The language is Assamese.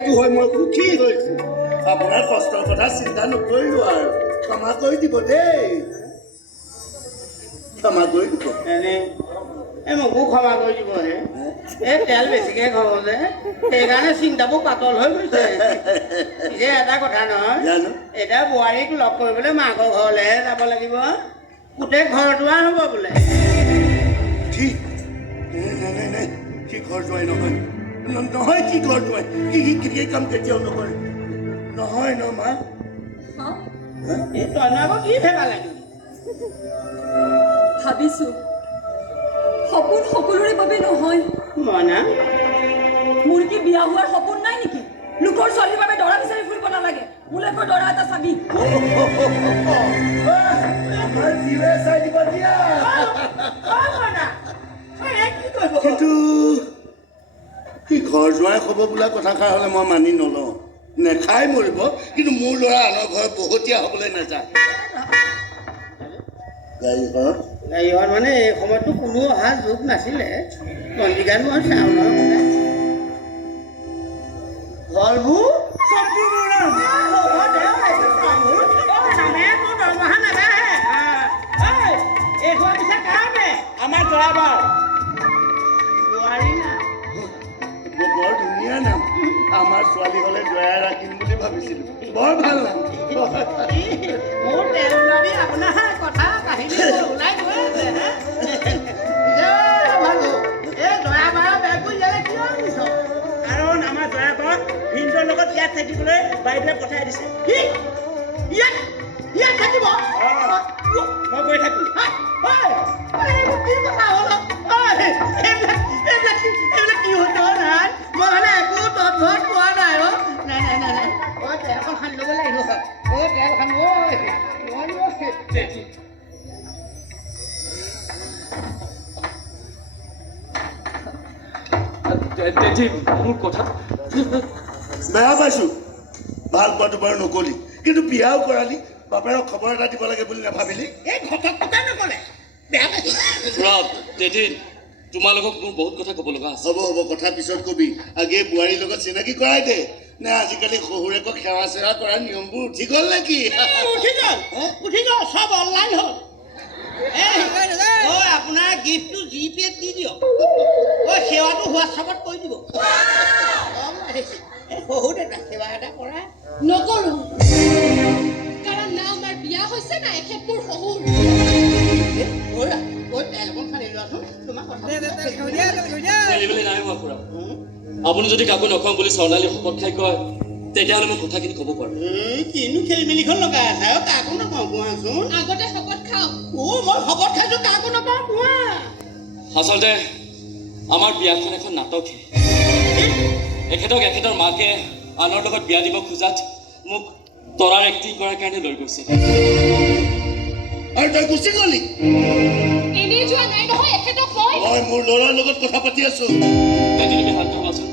হয় মই সুখী হৈছো আপোনাৰ কষ্টৰ কথা চিন্তা নকৰিলো আৰু ক্ষমা কৰি দিব দেই ক্ষমা কৰি দিব মোকো ক্ষমা কৰি দিবহে এই তেল বেছিকে খাব যে সেইকাৰণে চিন্তাবোৰ পাতল হৈ গৈছে যে এটা কথা নহয় জানো এতিয়া বোৱাৰীক লগ কৰিবলৈ মাকৰ ঘৰলৈহে যাব লাগিব গোটেই ঘৰ দুৱাৰ হ'ব বোলে কি নাই কি ঘৰ যোৱাই নহয় নহয় কি ঘৰ যোৱাই কি কাম কেতিয়াও নকৰে নহয় ন মা তই আকৌ কি ভেবা লাগিল ভাবিছো সপোন সকলোৰে বাবে নহয় মইনা মোৰ কি বিয়া হোৱাৰ সপোন নাই নেকি লোকৰ ছোৱালীৰ বাবে দৰা বিচাৰি ফুৰিব নালাগে মোলৈকৈ দৰা এটা চাবি আমাৰ জীৱে চাই দিব দিয়া কিন্তু সি ঘৰ যোৱাই হ'ব বোলা কথাষাৰ হ'লে মই মানি নলওঁ নেখাই মৰিব কিন্তু মোৰ ল'ৰা আনৰ ঘৰত বহতীয়া হ'বলৈ নাযায় গাড়ীখন মানে এই সময়ততো কোনো অহা যুগ নাছিলে পঞ্জিকাত মই চাওঁ ন ঘৰবোৰ আমাৰ জয়াবাৰ বোৱাৰী না বৰ ধুনীয়া নাম আমাৰ ছোৱালী হ'লে জয়া ৰাখিম বুলি ভাবিছিলো বৰ ভাল নাম মোৰ তেল ওলাবি আপোনাৰ কথা কাহিনী ওলাই গৈ আছে ভালো এই জয়াবাৰৰ বেগবোৰ ইয়ালে কিয় আনিছ কাৰণ আমাৰ জয়াবাৰক ভিনটোৰ লগত ইয়াত থাকিবলৈ বাইদেৱে পঠাই দিছে কি ইয়াত থাকিব মই গৈ থাকো কি কথা হ'ল এইবিলাক কি হৈছে নাই মই মানে একো তৎভত পোৱা নাই নাই তেলখন সানি ল'ব লাগিব তেল সানিব মোৰ কথা বেয়া পাইছো ভাল পোৱাটো বাৰু নকলি কিন্তু বিয়াও কৰালি বাপেৰক খবৰ এটা দিব লাগে বুলি নাভাবিলি এই ঘটকটা নকলে বেয়া পাইছো তোমালোকক মোৰ বহুত কথা ক'ব লগা আছে হ'ব কথা পিছত কবি আগে বোৱাৰীৰ লগত চিনাকি কৰাই দে নে আজিকালি শহুৰেকক সেৱা চেৱা কৰাৰ নিয়মবোৰ উঠি গ'ল নেকি উঠি গ'ল চব অনলাইন হ'ল আপোনাৰ গিফ্টটো জিপেত দি দিয়ক সেৱাটো হোৱাটছআপত কৰি দিব শহুৰ দেউতা সেৱা এটা কৰা নকৰো কাৰণ না আমাৰ বিয়া হৈছে না এখেত মোৰ শহুৰ আপুনি যদি কাকো নকওঁ বুলি স্বৰ্ণালী শপত খাই কয় তেতিয়াহ'লে মই কথাখিনি ক'ব পাৰোঁ কিনো খেলি মেলিখন লগাই আছে কাকো নকওঁ কোৱাচোন আগতে শপত খাওঁ মই শপত খাইছো কাকো নকওঁ কোৱা আচলতে আমাৰ বিয়াখন এখন নাটকহে এখেতক এখেতৰ মাকে আনৰ লগত বিয়া দিব খোজাত মোক তৰাৰ এক্টিং কৰাৰ কাৰণে লৈ গৈছিল আৰু তই গুচি গলি এনেই যোৱা নাই নহয় এখেতক মই মই মোৰ ল'ৰাৰ লগত কথা পাতি আছো তুমি শান্ত হোৱাচোন